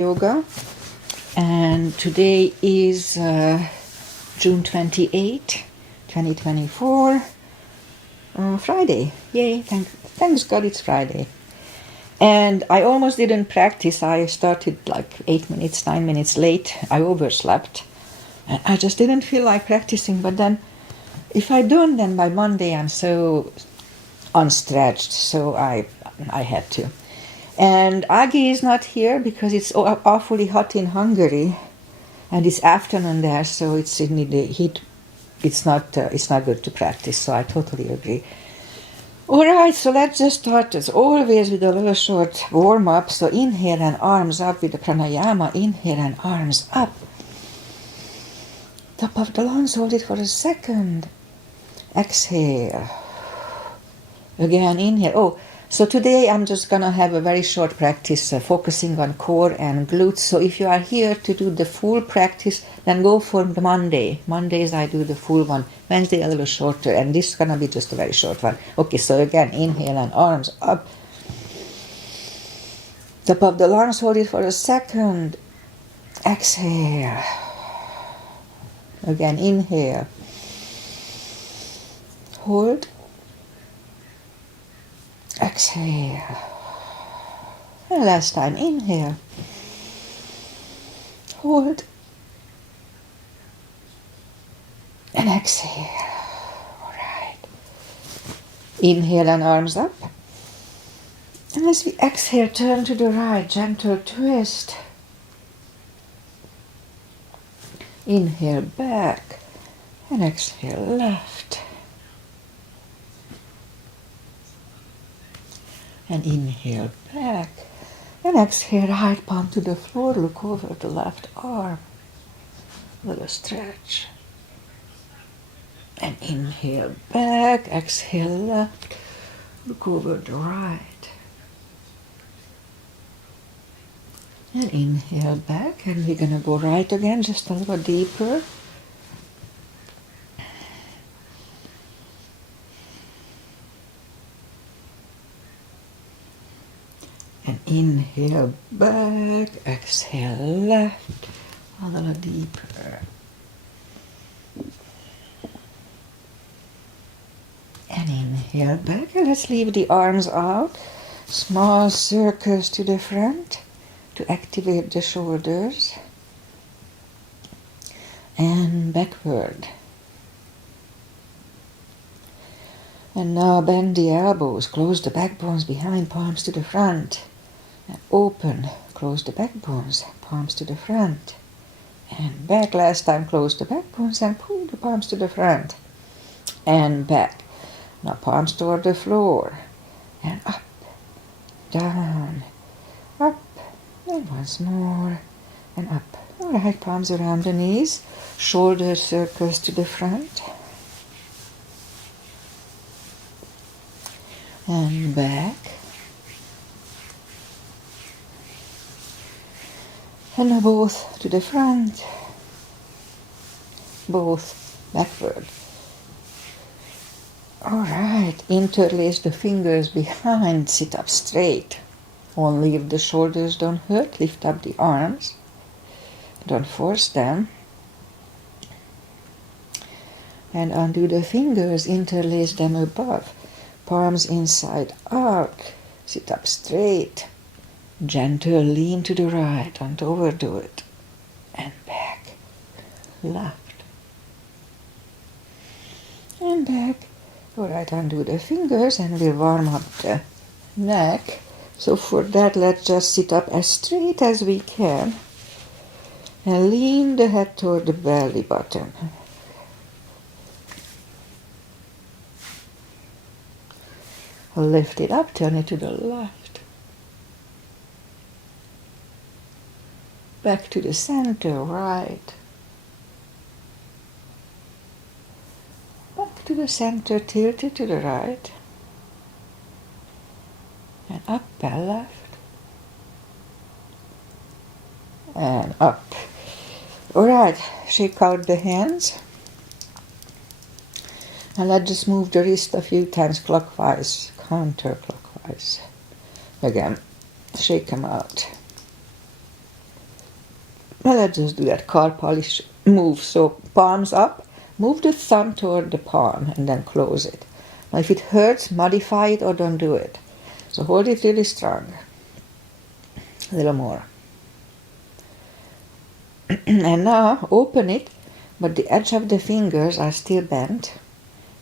Yoga, and today is June 28, 2024, Friday. Yay, thanks God it's Friday. And I almost didn't practice. I started like 9 minutes late. I overslept. And I just didn't feel like practicing, but then if I don't, then by Monday I'm so unstretched, so I had to. And Agi is not here because it's awfully hot in Hungary, and it's afternoon there, so it's in the heat. It's not good to practice. So I totally agree. All right, so let's just start as always with a little short warm up. So inhale and arms up with the pranayama. Inhale and arms up. Top of the lungs. Hold it for a second. Exhale. Again, inhale. Oh. So today I'm just going to have a very short practice focusing on core and glutes. So if you are here to do the full practice, then go for the Monday. Mondays I do the full one. Wednesday a little shorter, and this is going to be just a very short one. Okay, so again, inhale and arms up. Top of the lungs, hold it for a second. Exhale. Again, inhale. Hold. Exhale. And last time, inhale. Hold. And exhale. All right. Inhale and arms up. And as we exhale, turn to the right, gentle twist. Inhale back and exhale left. And inhale back and exhale, right palm to the floor, look over the left arm, little stretch. And inhale back, exhale left, look over the right. And inhale back, and we're going to go right again, just a little deeper. And inhale back, exhale left, a little deeper. And inhale back, and let's leave the arms out. Small circles to the front to activate the shoulders. And backward. And now bend the elbows, close the backbones behind, palms to the front. And open, close the backbones, palms to the front. And back, last time close the backbones and pull the palms to the front. And back. Now palms toward the floor. And up, down, up, and once more, and up. All right, palms around the knees, shoulder circles to the front. And back. And both to the front, both backward. All right, interlace the fingers behind, sit up straight. Only if the shoulders don't hurt, lift up the arms. Don't force them. And undo the fingers, interlace them above. Palms inside out, sit up straight. Gentle lean to the right, don't overdo it. And back, left. And back. All right, undo the fingers and we'll warm up the neck. So for that, let's just sit up as straight as we can. And lean the head toward the belly button. Lift it up, turn it to the left. Back to the center, right. Back to the center, tilt it to the right. And up and left. And up. All right, shake out the hands. And let's just move the wrist a few times clockwise, counterclockwise. Again, shake them out. Well, let's just do that car polish move. So palms up, move the thumb toward the palm and then close it. Now if it hurts, modify it or don't do it. So hold it really strong. A little more. And now open it, but the edge of the fingers are still bent.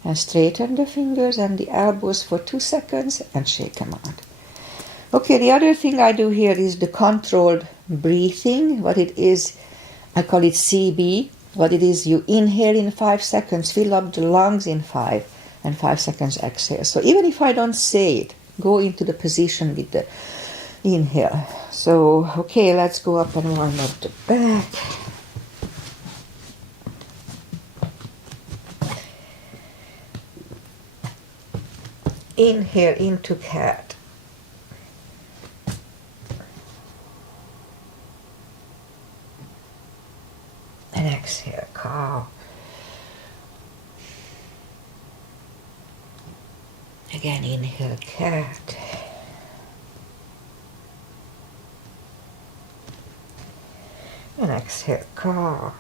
And straighten the fingers and the elbows for 2 seconds and shake them out. Okay, the other thing I do here is the controlled breathing. What it is, I call it CB. What it is, you inhale in 5 seconds, fill up the lungs in 5, and 5 seconds exhale. So even if I don't say it, go into the position with the inhale. So, okay, let's go up and warm up the back. Inhale into cat. And exhale, cow. Again, inhale, cat. And exhale, cow.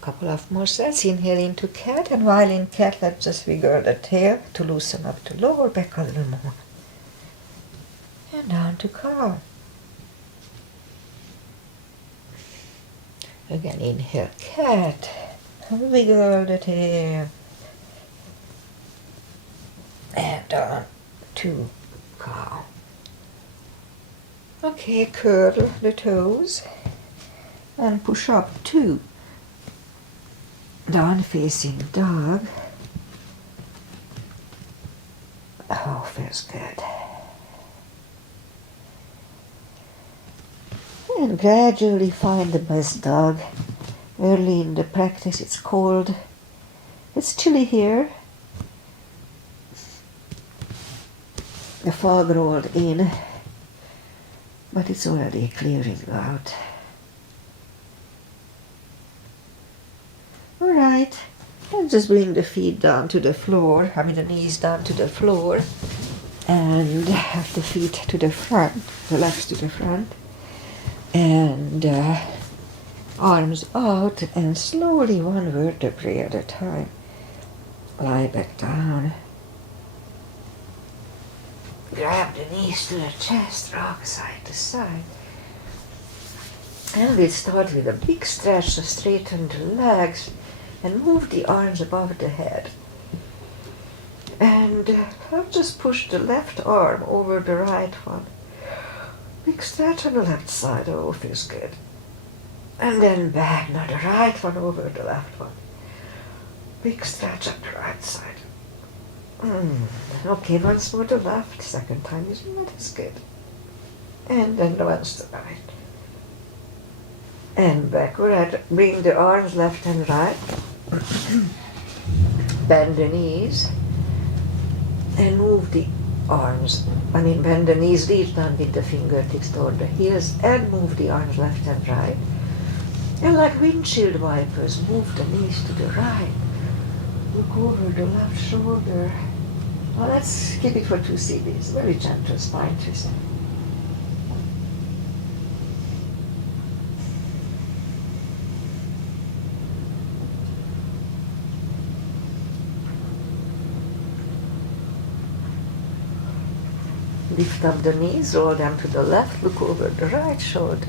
Couple of more sets. Inhale into cat, and while in cat, let's just wiggle the tail to loosen up the lower back a little more. And down to cow. Again, inhale, cat. And wiggle the tail. And down to cow. Okay, curl the toes and push up 2. Down facing dog. Oh, feels good. And gradually find the best dog. Early in the practice it's cold. It's chilly here. The fog rolled in, but it's already clearing out. Alright, and just bring the feet down to the floor, the knees down to the floor, and have the feet to the front, the legs to the front, and arms out, and slowly one vertebrae at a time, lie back down. Grab the knees to the chest, rock side to side. And we'll start with a big stretch, so straighten the legs and move the arms above the head. And I'll just push the left arm over the right one. Big stretch on the left side, oh, feels good. And then back, now the right one over the left one. Big stretch on the right side. Okay, once more the left, second time is not as good. And then once the right. And backward, bring the arms left and right. Bend the knees. And move the arms. Bend the knees, reach down with the fingertips toward the heels, and move the arms left and right. And like windshield wipers, move the knees to the right. Look over the left shoulder. Well, let's keep it for 2 CBs. Very gentle spine twist. Lift up the knees, roll them to the left, look over the right shoulder.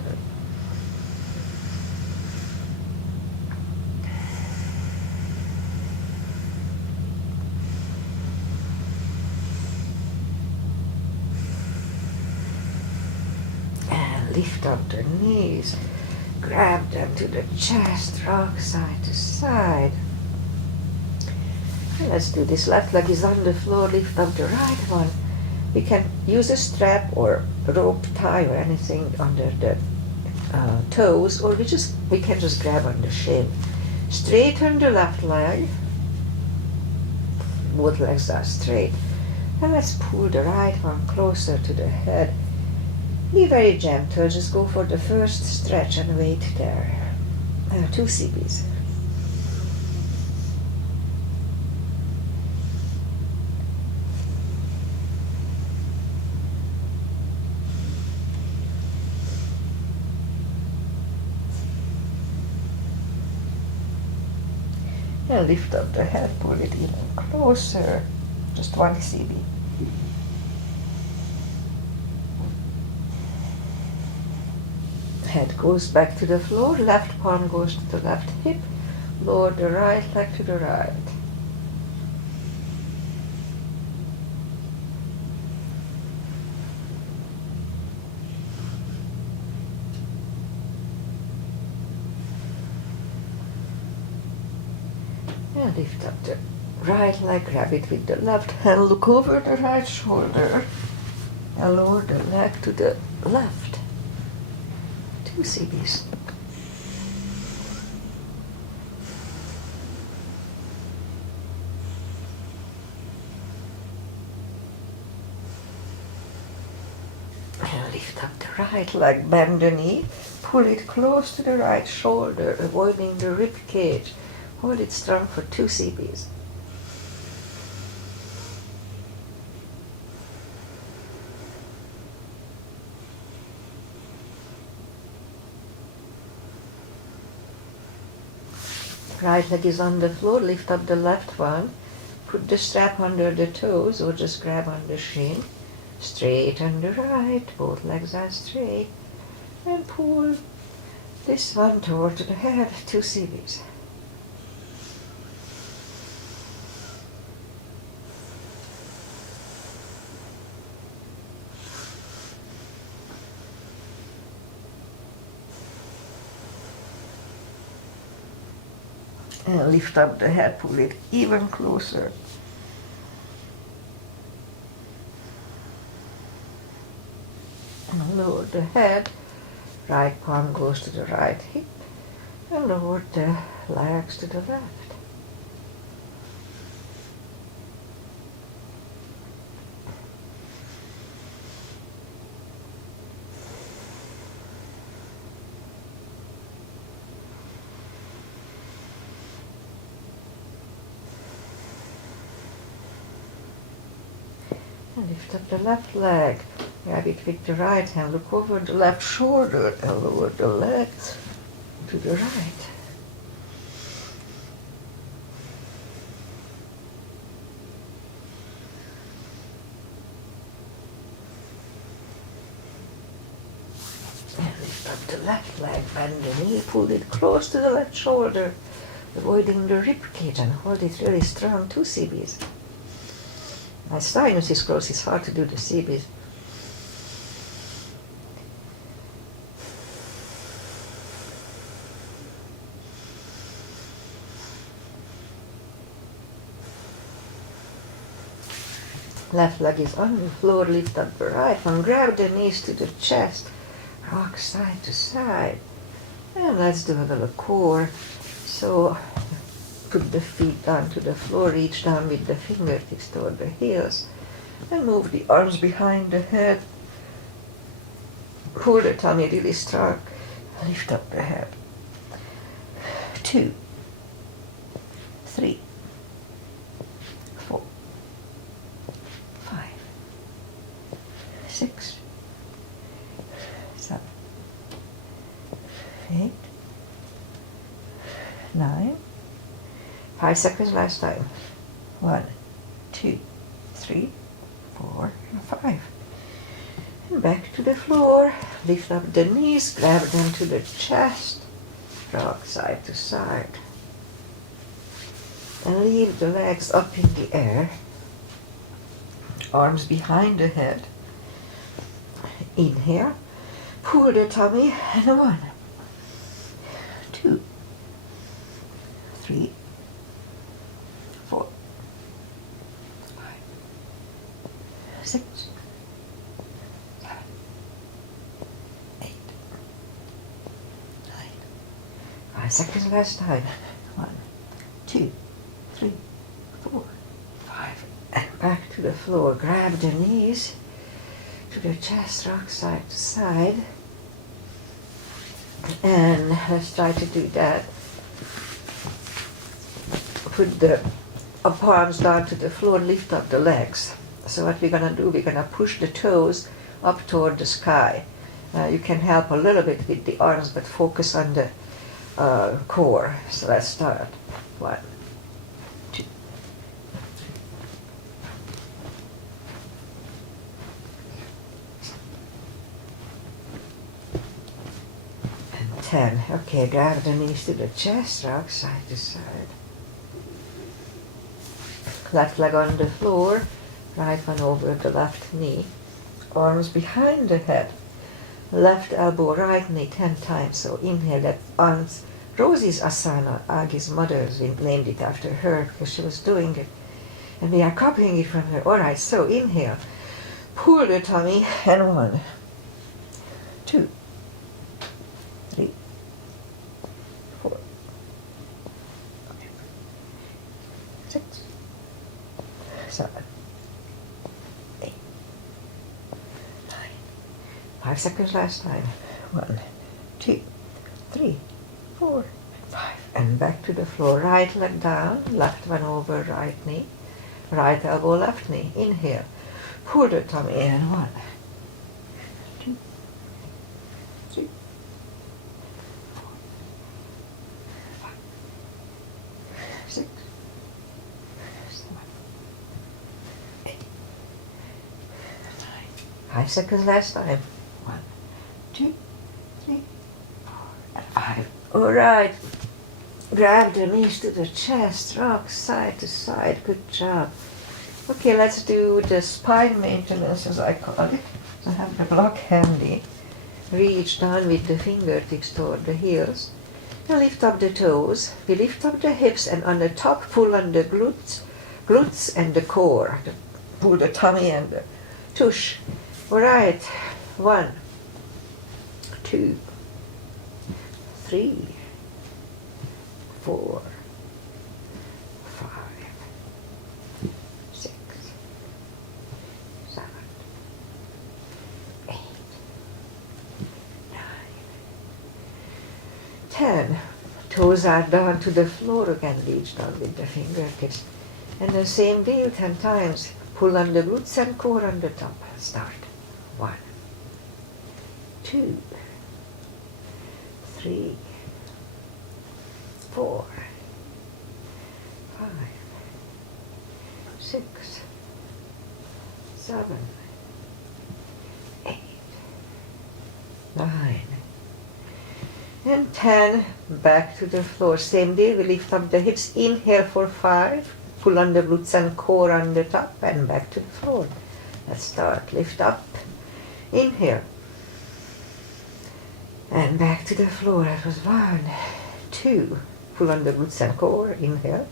And lift up the knees, grab them to the chest, rock side to side. And let's do this. Left leg is on the floor, lift up the right one. We can use a strap or a rope tie or anything under the toes, or we can just grab on the shin. Straighten the left leg. Both legs are straight. And let's pull the right one closer to the head. Be very gentle, just go for the first stretch and wait there. 2 CBs. And lift up the head, pull it even closer. Just 1 cb. Head goes back to the floor, left palm goes to the left hip, lower the right leg to the right. And lift up the right leg, grab it with the left hand, look over the right shoulder, and lower the leg to the left. 2 cbs. And lift up the right leg, bend the knee, pull it close to the right shoulder, avoiding the rib cage. Hold it strong for 2 cbs. Right leg is on the floor, lift up the left one, put the strap under the toes or just grab on the shin, straighten the right, both legs are straight, and pull this one toward the head, 2 cbs. And lift up the head, pull it even closer. And lower the head, right palm goes to the right hip, and lower the legs to the left. And lift up the left leg, grab it with the right hand, look over the left shoulder and lower the leg to the right. And lift up the left leg, bend the knee, pull it close to the left shoulder, avoiding the rib cage, and hold it really strong, 2 cbs. My sinus is closed, it's hard to do the cbs. Left leg is on the floor, lift up the right one, grab the knees to the chest, rock side to side. And let's do a little core. So put the feet down to the floor, reach down with the fingertips toward the heels, and move the arms behind the head. Hold the tummy really strong, lift up the head. 2, 3, 4, 5, 6, 7, 8, 9. 5 seconds last time. 1, 2, 3, 4, and 5. And back to the floor. Lift up the knees, grab them to the chest, rock side to side. And leave the legs up in the air. Arms behind the head. Inhale. Pull the tummy. And 1, 2, 3, 4, 5, 6, 7, 8, 9. 5 seconds last time. 1, 2, 3, 4, 5. And back to the floor. Grab the knees to the chest, rock side to side. And let's try to do that. Put the palms down to the floor, lift up the legs. So what we're going to do, we're going to push the toes up toward the sky. You can help a little bit with the arms, but focus on the core. So let's start. 1, 10. Okay, grab the knees to the chest, rock side to side. Left leg on the floor, right one over the left knee. Arms behind the head. Left elbow, right knee 10 times. So inhale that arms. Rosie's asana, Agi's mother named it after her because she was doing it. And we are copying it from her. Alright, so inhale. Pull the tummy and 1, 2, 3, 4, 5, 6, 7, 8, 9. 5 seconds last time. 1, 2, 3, 4, 5. And back to the floor. Right leg down, left one over right knee. Right elbow, left knee. Inhale. Pull the tummy in. 1, 2, 3, 4, 5, 6, 7, 8, 9. 5 seconds last time. 1, 2, 3, 4, and 5. Alright. Grab the knees to the chest, rock side to side. Good job. Okay, let's do the spine maintenance, as I call it. I have the block handy. Reach down with the fingertips toward the heels. And lift up the toes. We lift up the hips, and on the top pull on the glutes and the core. Pull the tummy and the tush. Alright. 1, 2, 3, 4, 5, 6, 7, 8, 9, 10. Toes are down to the floor again, reach down with the fingertips. And the same deal 10 times. Pull on the glutes and core on the top. Start. 1, 2, 3, 4, 5, 6, 7, 8, 9, and 10. Back to the floor. Same deal. We lift up the hips. Inhale for 5. Pull on the glutes and core on the top, and back to the floor. Let's start. Lift up. Inhale. And back to the floor. That was 1, 2. Pull on the glutes and core. Inhale.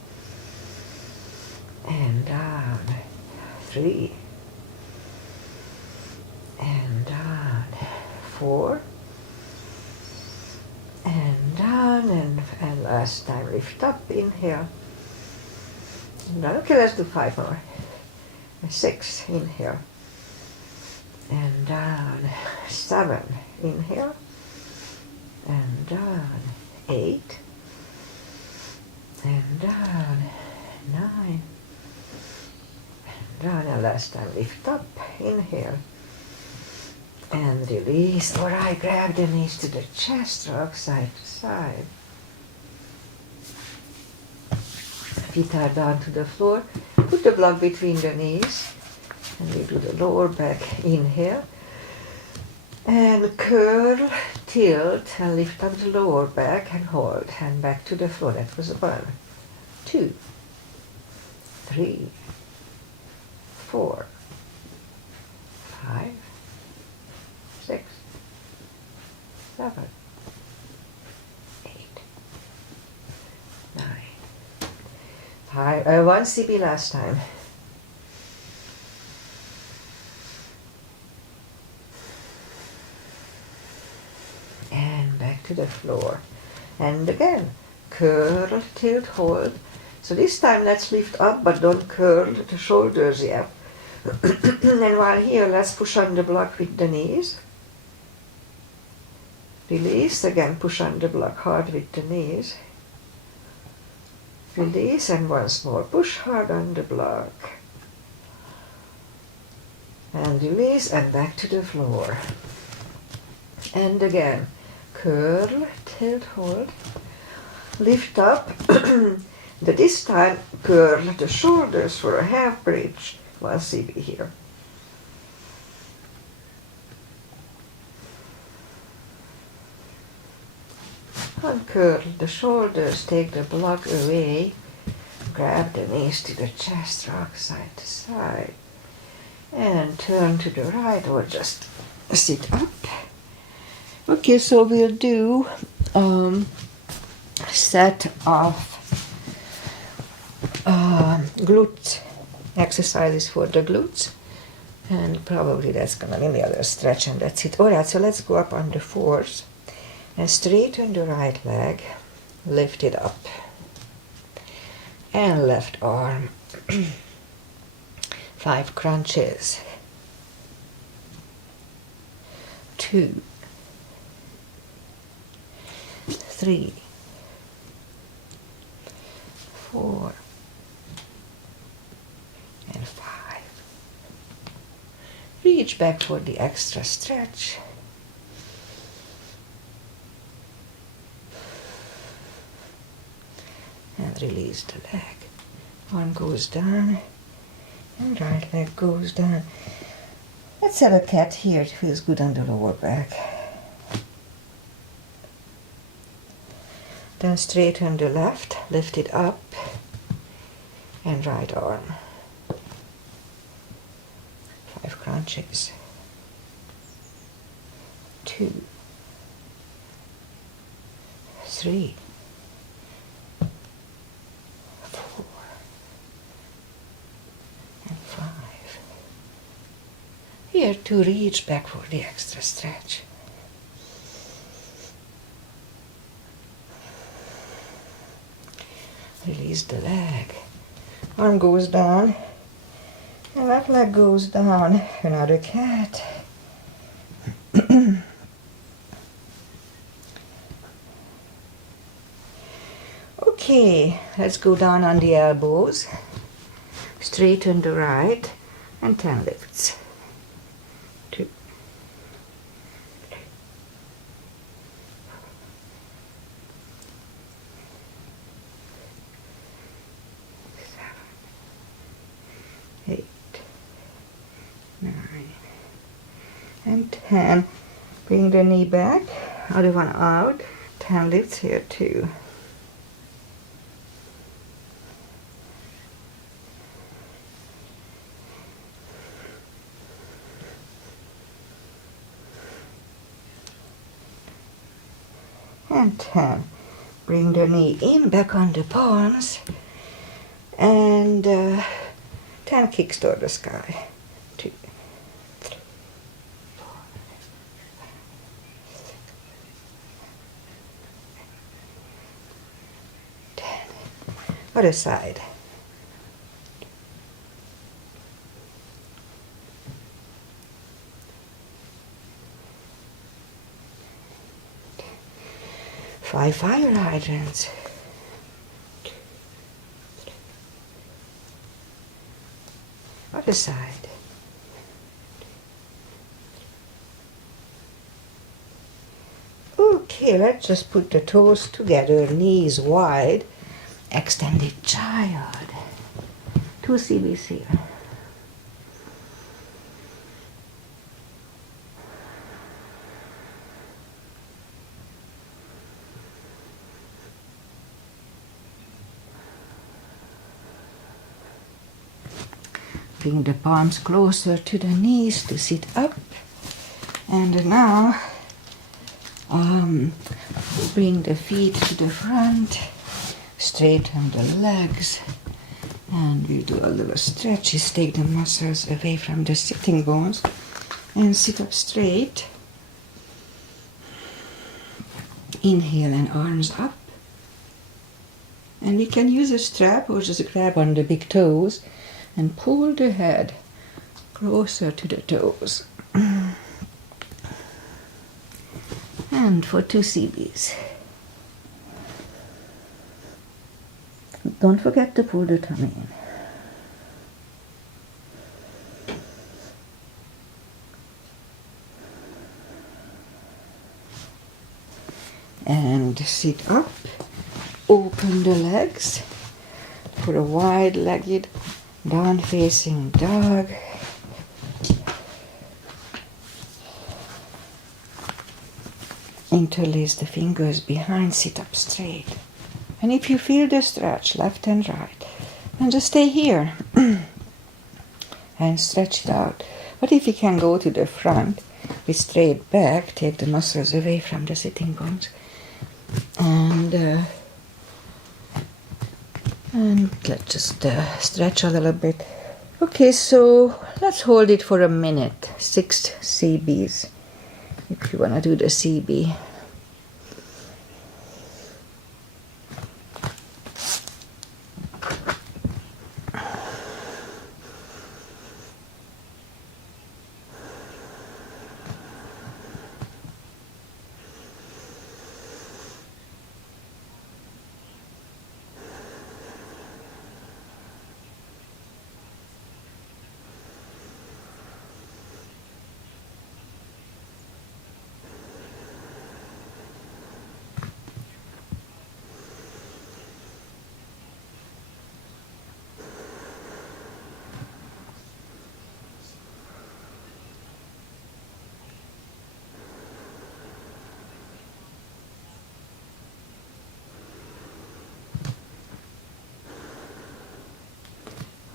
And down. 3. And down. 4. And down. And last time. Lift up. Inhale. And down. Okay, let's do 5 more. 6. Inhale. And down. 7. Inhale. And down. 8. And down. 9. And down. And last time, lift up. Inhale. And release. Alright, grab the knees to the chest, rock side to side. Feet are down to the floor. Put the block between the knees. And we do the lower back. Inhale. And curl, tilt, and lift up the lower back and hold. And back to the floor. That was 1, 2, 3, 4, 5, 6, 7, 8, 9. 1 CB last time. And back to the floor. And again, curl, tilt, hold. So this time let's lift up, but don't curl the shoulders yet. And while here, let's push on the block with the knees. Release, again push on the block hard with the knees. Release, and once more, push hard on the block. And release, and back to the floor. And again, curl, tilt, hold. Lift up. This time, curl the shoulders for a half bridge. 1 CB here. Uncurl the shoulders, take the block away, grab the knees to the chest, rock side to side, and turn to the right or just sit up. Okay, so we'll do set of glute exercises for the glutes, and probably that's gonna be the other stretch, and that's it. Alright, so let's go up on the fours and straighten the right leg, lift it up, and left arm. 5 crunches. 2, 3, 4, and 5. Reach back for the extra stretch. And release the leg. Arm goes down and right leg goes down. Let's have a cat here. It feels good on the lower back. Then straighten the left, lift it up, and right arm. 5 crunches. 2, 3, 4, and 5. Here to reach back for the extra stretch. Release the leg. Arm goes down. And left leg goes down. Another cat. Okay, let's go down on the elbows. Straighten the right and 10 lifts. 2, 3, 7, 8, 9, and 10. Bring the knee back, other one out. 10 lifts here too. And 10. Bring the knee in, back on the palms, and 10 kicks toward the sky. 2, 3, 4, 10. Other side. Five fire hydrants. 2, 3. Other side. Okay, let's just put the toes together, knees wide, extended child. 2 CBs here. Bring the palms closer to the knees to sit up. And now bring the feet to the front, straighten the legs, and we do a little stretches, take the muscles away from the sitting bones, and sit up straight. Inhale and arms up. And we can use a strap or just grab on the big toes and pull the head closer to the toes. And for 2 CBs. Don't forget to pull the tummy in. And sit up, open the legs for a wide-legged down-facing dog. Interlace the fingers behind, sit up straight. And if you feel the stretch, left and right, then just stay here and stretch it out. But if you can go to the front with straight back, take the muscles away from the sitting bones, and let's just stretch a little bit. Okay, so let's hold it for a minute. 6 CBs, if you want to do the CB.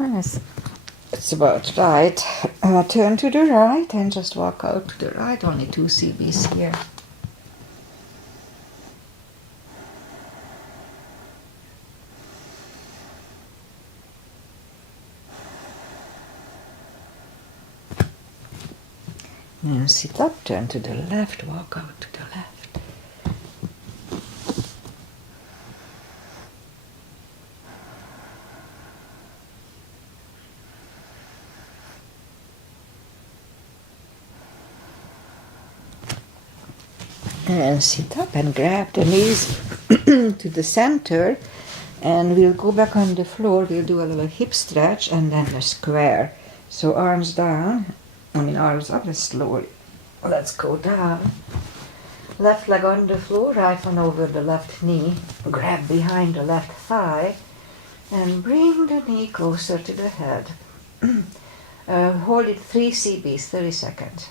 Well, it's about right. Turn to the right and just walk out to the right. Only 2 CBs here. And sit up, turn to the left, walk out to the left. And sit up and grab the knees to the center, and we'll go back on the floor. We'll do a little hip stretch and then a square. So arms down, arms up, let's slowly. Let's go down. Left leg on the floor, right one over the left knee. Grab behind the left thigh and bring the knee closer to the head. Hold it 3 CBs, 30 seconds.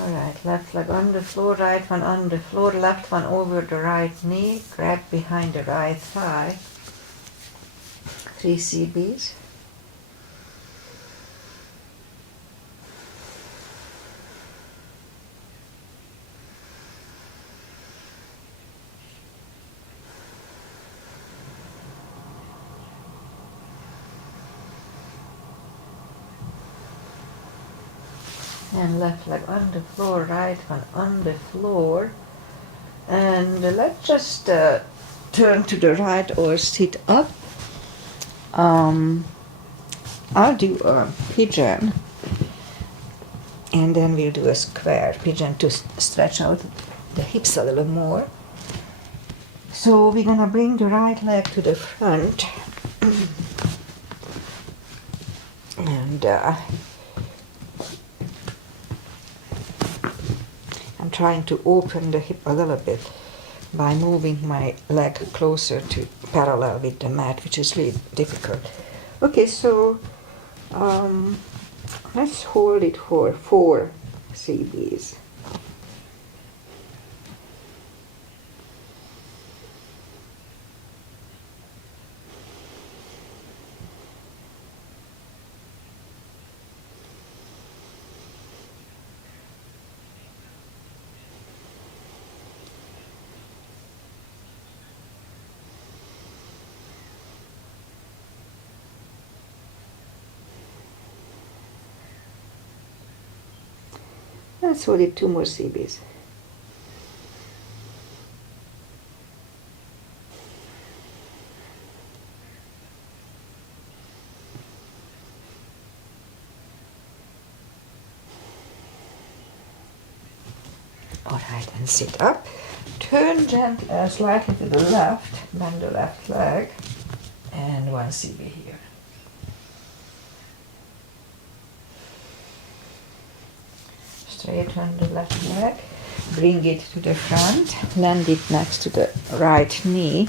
Alright, left leg on the floor, right one on the floor, left one over the right knee, grab behind the right thigh, 3 CBs. And left leg on the floor, right one on the floor. And let's just turn to the right or sit up. I'll do a pigeon. And then we'll do a square pigeon to stretch out the hips a little more. So we're going to bring the right leg to the front. And I'm trying to open the hip a little bit by moving my leg closer to parallel with the mat, which is really difficult. Okay, so let's hold it for 4 CBs. Let's hold it 2 more CBs. Alright, and sit up. Turn gently, slightly to the left, bend the left leg, and 1 CB here. straighten the left leg, bring it to the front, land it next to the right knee.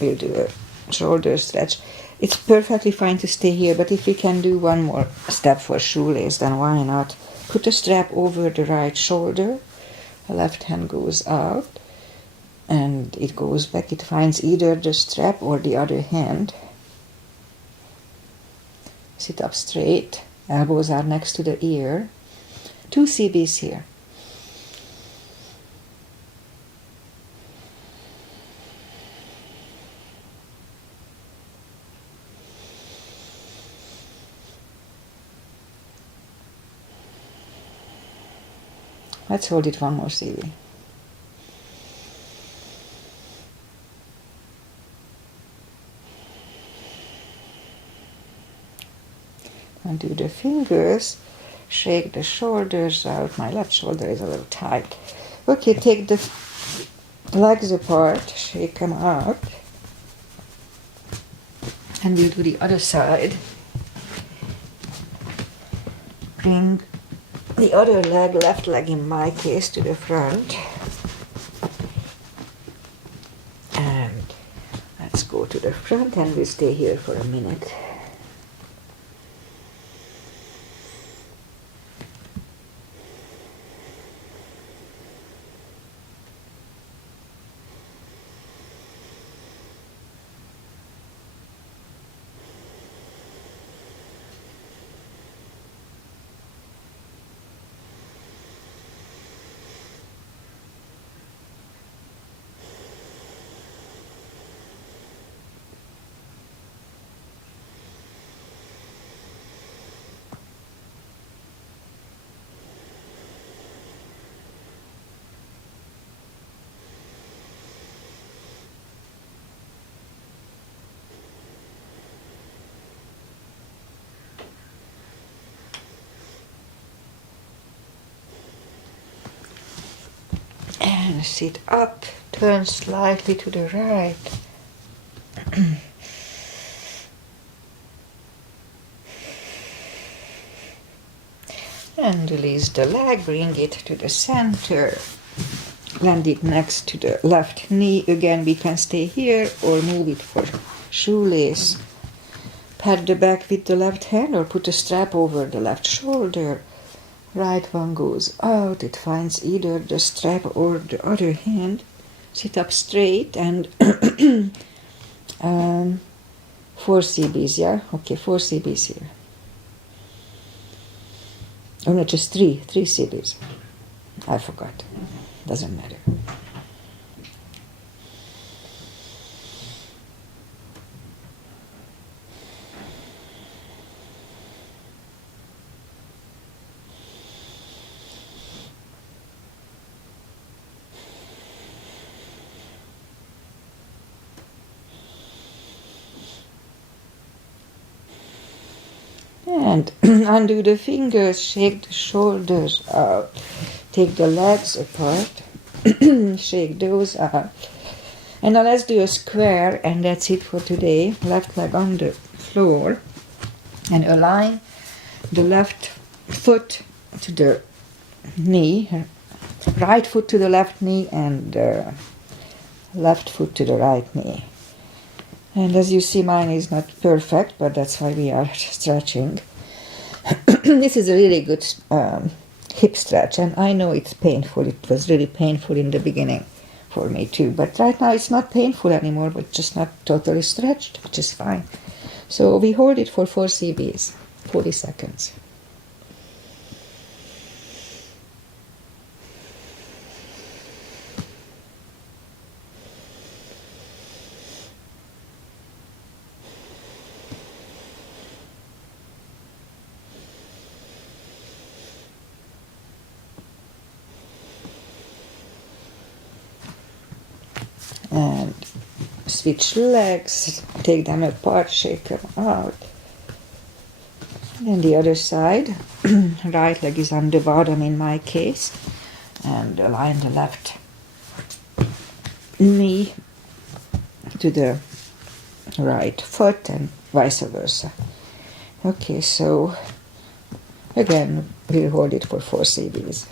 We'll do a shoulder stretch. It's perfectly fine to stay here, but if we can do one more step for shoelace, then why not? Put a strap over the right shoulder, the left hand goes out, and it goes back. It finds either the strap or the other hand. Sit up straight, elbows are next to the ear. 2 CBs here. Let's hold it one more CB. Undo the fingers, shake the shoulders out. My left shoulder is a little tight. Okay, take the legs apart, shake them out. And we'll do the other side. Bring the other leg, left leg in my case, to the front. And let's go to the front and we'll stay here for a minute. And sit up, turn slightly to the right. And release the leg, bring it to the center. Land it next to the left knee. Again, we can stay here or move it for shoelace. Pat the back with the left hand or put a strap over the left shoulder. Right one goes out, it finds either the strap or the other hand. Sit up straight and 4 CBs, yeah? Okay, 4 CBs here. Oh no, just 3 CBs. I forgot. Doesn't matter. And undo the fingers, shake the shoulders out. Take the legs apart, shake those out. And now let's do a square, and that's it for today. Left leg on the floor. And align the left foot to the knee, right foot to the left knee, and left foot to the right knee. And as you see, mine is not perfect, but that's why we are stretching. This is a really good hip stretch, and I know it's painful. It was really painful in the beginning for me too, but right now it's not painful anymore, but just not totally stretched, which is fine. So we hold it for 4 CBs, 40 seconds. And switch legs, take them apart, shake them out. And then the other side, right leg is on the bottom in my case, and align the left knee to the right foot and vice versa. Okay, so Again, we'll hold it for 4 CBs.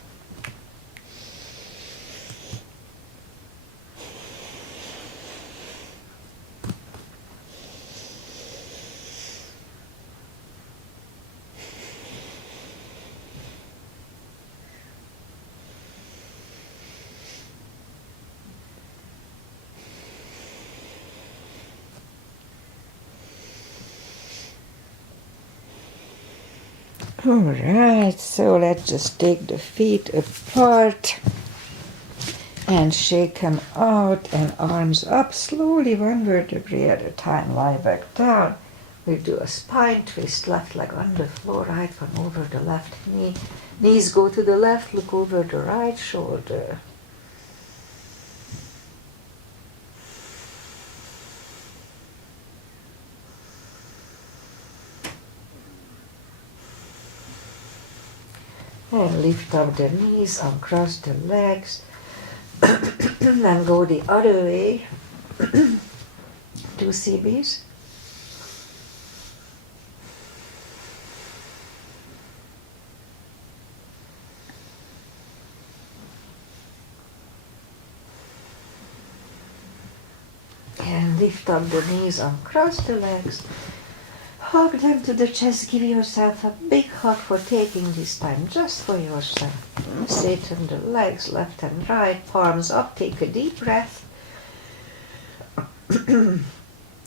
Alright, so let's just take the feet apart and shake them out and arms up slowly, one vertebrae at a time. Lie back down. We'll do a spine twist, left leg on the floor, right one over the left knee. Knees go to the left, look over the right shoulder. And lift up the knees, uncross the legs, and go the other way, 2 CBs. And lift up the knees, uncross the legs, hug them to the chest, give yourself a big hug for taking this time just for yourself. Straighten the legs, left and right, palms up, take a deep breath. And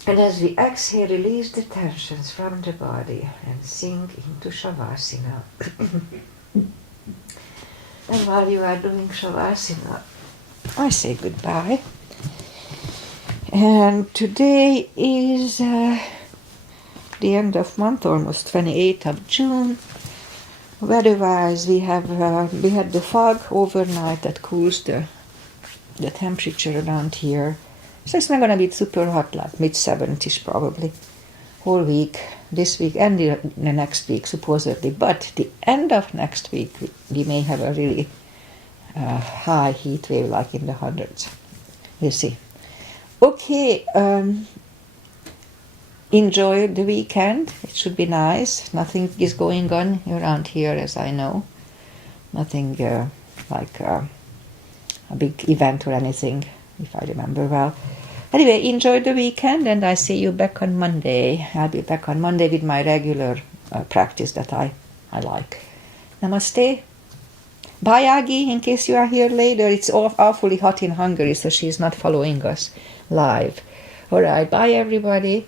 as we exhale, release the tensions from the body and sink into Shavasana. And while you are doing Shavasana, I say goodbye. And today is the end of month, almost 28th of June. Weather-wise, we had the fog overnight that cools the temperature around here. So it's not going to be super hot, like mid-70s probably, whole week, this week and the next week supposedly. But the end of next week, we may have a really high heat wave, like in the hundreds. We'll see. Okay, enjoy the weekend. It should be nice. Nothing is going on around here, as I know. Nothing like a big event or anything, if I remember well. Anyway, enjoy the weekend, and I see you back on Monday. I'll be back on Monday with my regular practice that I like. Namaste. Bye, Agi, in case you are here later. It's awfully hot in Hungary, so she's not following us live. All right, bye, everybody.